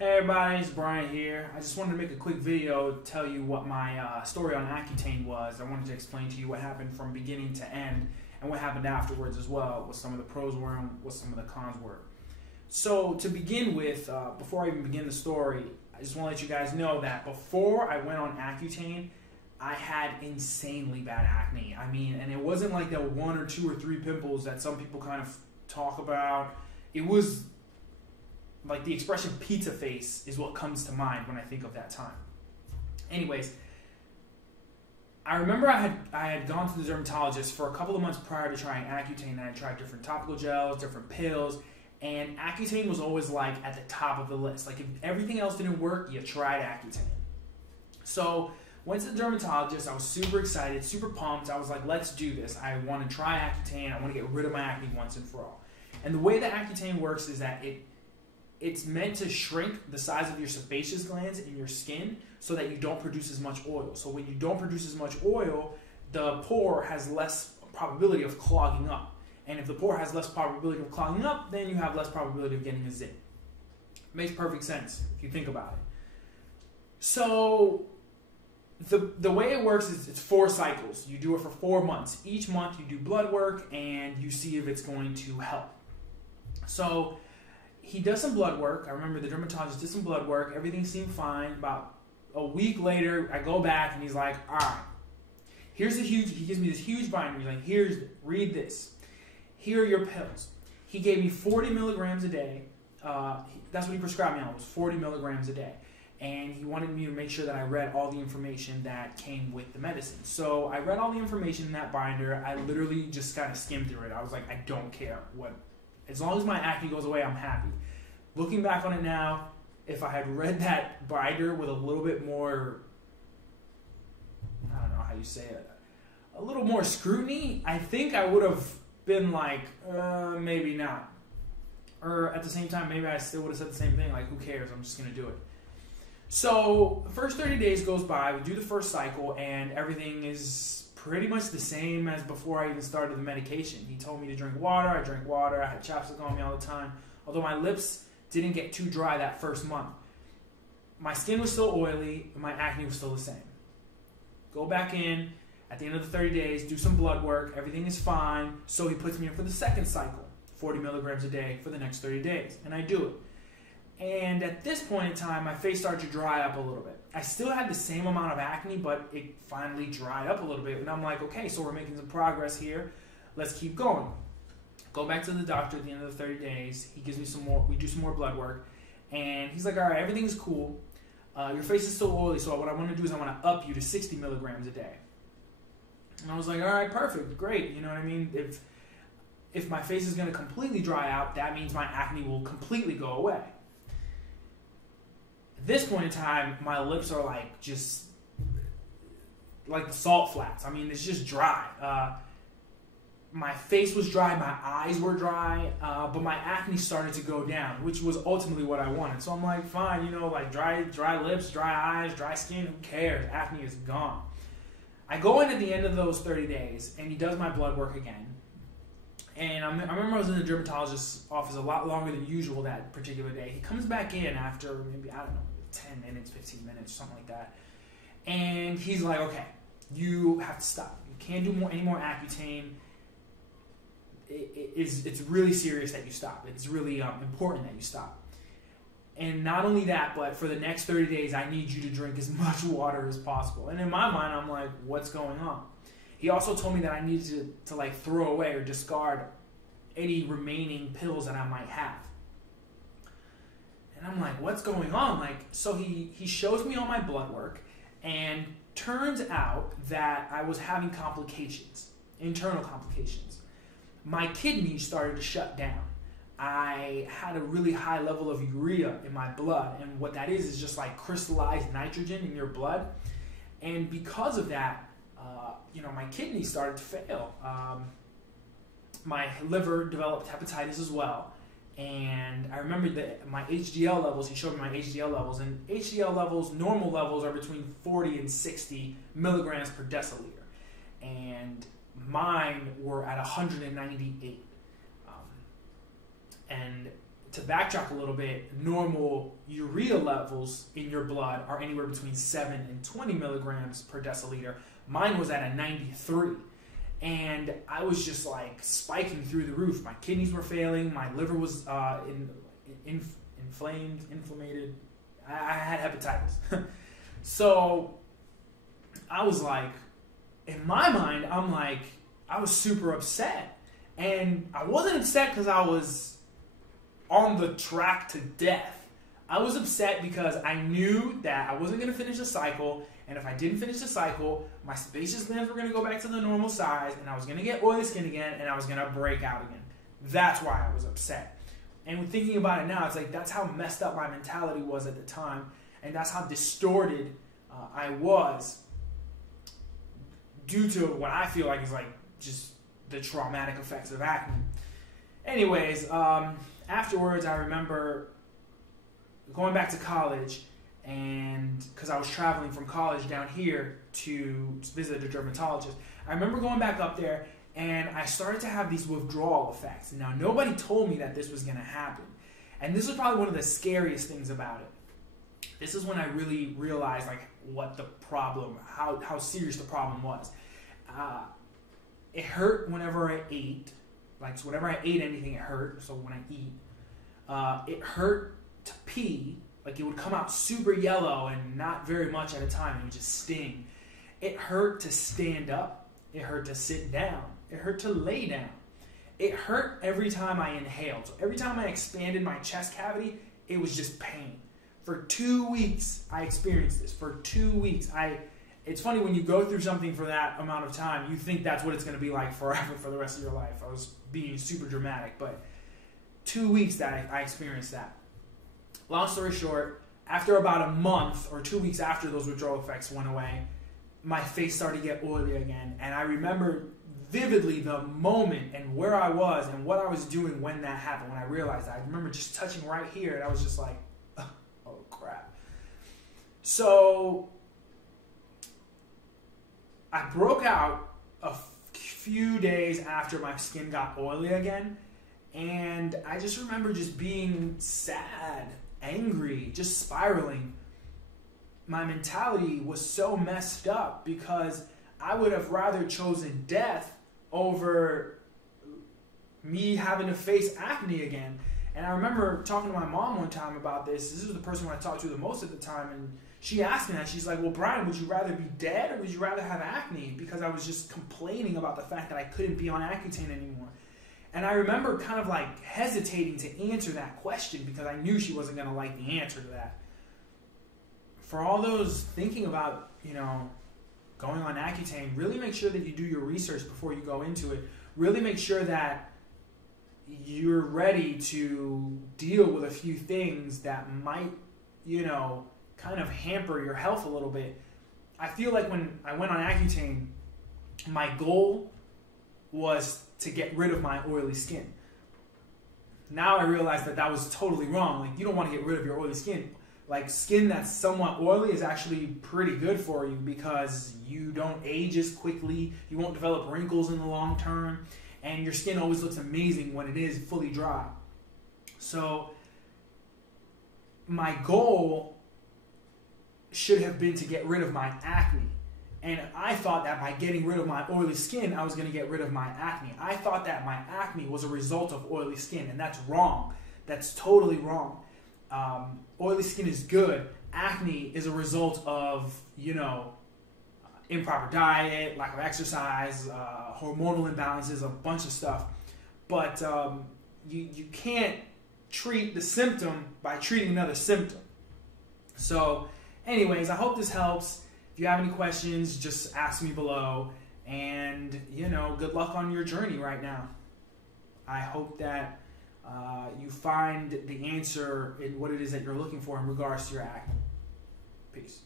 Hey everybody, it's Brian here. I just wanted to make a quick video to tell you what my story on Accutane was. I wanted to explain to you what happened from beginning to end and what happened afterwards as well, what some of the pros were and what some of the cons were. So to begin with, before I even begin the story, I just want to let you guys know that before I went on Accutane, I had insanely bad acne. I mean, and it wasn't like the 1 or 2 or 3 pimples that some people kind of talk about. It was like the expression pizza face is what comes to mind when I think of that time. Anyways, I remember I had gone to the dermatologist for a couple of months prior to trying Accutane, and I tried different topical gels, different pills, and Accutane was always like at the top of the list. Like if everything else didn't work, you tried Accutane. So went to the dermatologist. I was super excited, super pumped. I was like, let's do this. I want to try Accutane. I want to get rid of my acne once and for all. And the way that Accutane works is that it's meant to shrink the size of your sebaceous glands in your skin so that you don't produce as much oil. So when you don't produce as much oil, the pore has less probability of clogging up. And if the pore has less probability of clogging up, then you have less probability of getting a zit. Makes perfect sense if you think about it. So the way it works is it's 4 cycles. You do it for 4 months. Each month you do blood work and you see if it's going to help. So he does some blood work. I remember the dermatologist did some blood work. Everything seemed fine. About a week later, I go back and he's like, all right, he gives me this huge binder. He's like, read this. Here are your pills. He gave me 40 milligrams a day. That's what he prescribed me on, was 40 milligrams a day. And he wanted me to make sure that I read all the information that came with the medicine. So I read all the information in that binder. I literally just kind of skimmed through it. I was like, I don't care what. As long as my acne goes away, I'm happy. Looking back on it now, if I had read that binder with a little bit more, I don't know how you say it, a little more scrutiny, I think I would have been like, maybe not. Or at the same time, maybe I still would have said the same thing, like, who cares, I'm just going to do it. So the first 30 days goes by, we do the first cycle, and everything is pretty much the same as before I even started the medication. He told me to drink water. I drank water. I had chapstick on me all the time. Although my lips didn't get too dry that first month. My skin was still oily, and my acne was still the same. Go back in at the end of the 30 days, do some blood work. Everything is fine. So he puts me in for the second cycle, 40 milligrams a day for the next 30 days. And I do it. And at this point in time, my face started to dry up a little bit. I still had the same amount of acne, but it finally dried up a little bit. And I'm like, okay, so we're making some progress here. Let's keep going. Go back to the doctor at the end of the 30 days. He gives me some more, we do some more blood work. And he's like, all right, everything's cool. Your face is still oily, so what I want to do is I want to up you to 60 milligrams a day. And I was like, all right, perfect, great. You know what I mean? If my face is going to completely dry out, that means my acne will completely go away. At this point in time, my lips are like just like the salt flats. I mean, it's just dry. My face was dry, my eyes were dry, but my acne started to go down, which was ultimately what I wanted. So I'm like, fine, you know, like dry lips, dry eyes, dry skin, who cares? Acne is gone. I go in at the end of those 30 days, and he does my blood work again. And I remember I was in the dermatologist's office a lot longer than usual that particular day. He comes back in after maybe, I don't know, 10 minutes, 15 minutes, something like that. And he's like, okay, you have to stop. You can't do any more Accutane. It's really serious that you stop. It's really important that you stop. And not only that, but for the next 30 days, I need you to drink as much water as possible. And in my mind, I'm like, what's going on? He also told me that I needed to like throw away or discard any remaining pills that I might have. And I'm like, what's going on? Like, so he shows me all my blood work, and turns out that I was having complications, internal complications. My kidneys started to shut down. I had a really high level of urea in my blood, and what that is just like crystallized nitrogen in your blood. And because of that, you know, my kidneys started to fail. My liver developed hepatitis as well. And I remember that my HDL levels, he showed me my HDL levels, and HDL levels, normal levels are between 40 and 60 milligrams per deciliter. And mine were at 198. And to backtrack a little bit, normal urea levels in your blood are anywhere between 7 and 20 milligrams per deciliter. Mine was at a 93. And I was just like spiking through the roof. My kidneys were failing. My liver was inflamed. I had hepatitis. So I was like, in my mind, I was super upset. And I wasn't upset because I was on the track to death. I was upset because I knew that I wasn't going to finish the cycle, and if I didn't finish the cycle, my sebaceous glands were going to go back to the normal size, and I was going to get oily skin again, and I was going to break out again. That's why I was upset. And thinking about it now, it's like that's how messed up my mentality was at the time, and that's how distorted I was due to what I feel like is like just the traumatic effects of acne. Anyways, afterwards, I remember going back to college, and because I was traveling from college down here to visit a dermatologist, I remember going back up there, and I started to have these withdrawal effects. Now, nobody told me that this was going to happen, and this was probably one of the scariest things about it. This is when I really realized like what the problem, how serious the problem was. It hurt whenever I ate. Like, so whenever I ate anything, it hurt. So when I eat, it hurt to pee. Like, it would come out super yellow and not very much at a time. It would just sting. It hurt to stand up. It hurt to sit down. It hurt to lay down. It hurt every time I inhaled. So every time I expanded my chest cavity, it was just pain. For 2 weeks, I experienced this. For 2 weeks, it's funny when you go through something for that amount of time, you think that's what it's going to be like forever for the rest of your life. I was being super dramatic, but 2 weeks that I experienced that. Long story short, after about a month or 2 weeks after those withdrawal effects went away, my face started to get oily again. And I remember vividly the moment and where I was and what I was doing when that happened, when I realized that. I remember just touching right here, and I was just like, oh crap. So I broke out a few days after my skin got oily again, and I just remember just being sad, angry, just spiraling. My mentality was so messed up because I would have rather chosen death over me having to face acne again. And I remember talking to my mom one time about this. This was the person who I talked to the most at the time, and she asked me that. She's like, well, Brian, would you rather be dead or would you rather have acne? Because I was just complaining about the fact that I couldn't be on Accutane anymore. And I remember kind of like hesitating to answer that question because I knew she wasn't going to like the answer to that. For all those thinking about, going on Accutane, really make sure that you do your research before you go into it. Really make sure that you're ready to deal with a few things that might, kind of hamper your health a little bit. I feel like when I went on Accutane, my goal was to get rid of my oily skin. Now I realize that that was totally wrong. Like, you don't want to get rid of your oily skin. Like, skin that's somewhat oily is actually pretty good for you because you don't age as quickly, you won't develop wrinkles in the long term, and your skin always looks amazing when it is fully dry. So my goal should have been to get rid of my acne. And I thought that by getting rid of my oily skin, I was going to get rid of my acne. I thought that my acne was a result of oily skin, and that's wrong. That's totally wrong. Oily skin is good. Acne is a result of, improper diet, lack of exercise, hormonal imbalances, a bunch of stuff. But you can't treat the symptom by treating another symptom. So anyways, I hope this helps. If you have any questions, just ask me below. And, good luck on your journey right now. I hope that you find the answer in what it is that you're looking for in regards to your acne. Peace.